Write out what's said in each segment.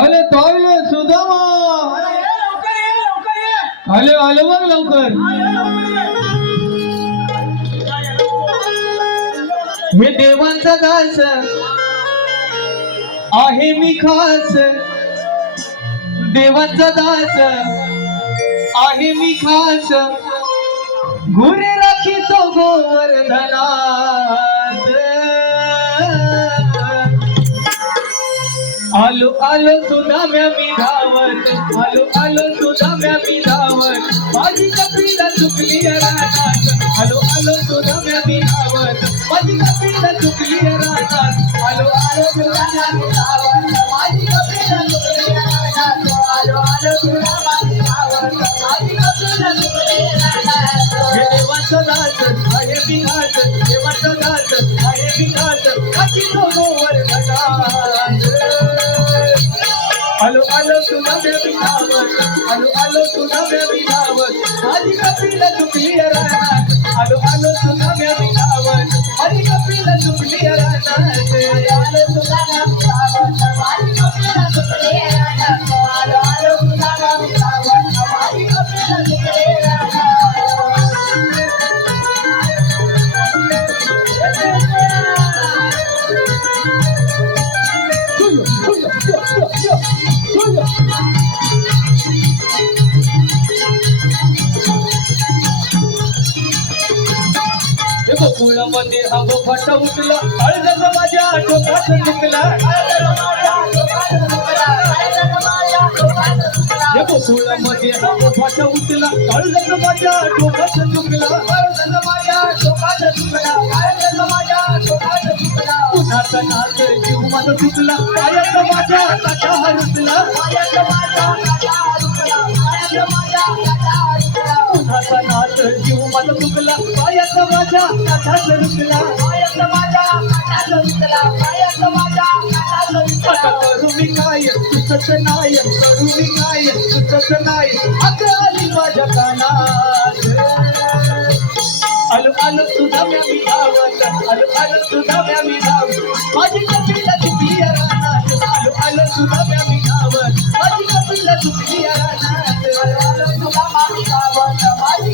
अरे तोयले सुदामा. अरे ये आले आले बघ लवकर. हा, हे देवांचा दास. आहे मी खास. देवांचा दास. आहे मी खास. गुरे राखी तो गोवर्धनात आलो आलो म्या मी धावत आलो आलो सुद्धा म्या मी धावत. माझी कपिला चुकली रानात आलो आलो सुद्धा म्या मी धावत. माझी कपिला चुकली रानात आलो आलो सुद्धा म्या मी धावत. माझी कपिला चुकली रानात आलो आलो सुद्धा म्या मी धावत. माझी कपिला चुकली रानात. हे देवाचं दास आहे मी घात देवाचं दास आहे मी अति तो आलो आलो तुझा बेबी धावत आलो आलो तुझा बेबी धावत माझी कपिला चुकली रानात आलो आलो तुझा बेबी गोकुळामध्ये फट उठला हळद माझ्या डोक्यात चुकला या गोकुळामध्ये हा फट उठला हळद माझ्या चुकला हळद माझ्या चुकला हळद माझ्या चुकला उन्हाचा नाच जीव माझा पायात माझ्या काटा पायात माझ्या काटा पायात माझ्या काटा जीव रुकला पायात माझ्या पायात माझ्या पायात माझ्या आता करू मी काय तुझंच नाही करू मी काय तुझंच नाही. आता आली माझ्या कानात. अल अल तुझा म्या मी धावत अल अल तुझा म्या मी धावत माझी कपिला चुकली रानात. अल अल तुझा म्या मी धावत माझी कपिला चुकली रानात. अल अल तुझा म्या मी धावत माझी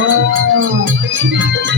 Oh.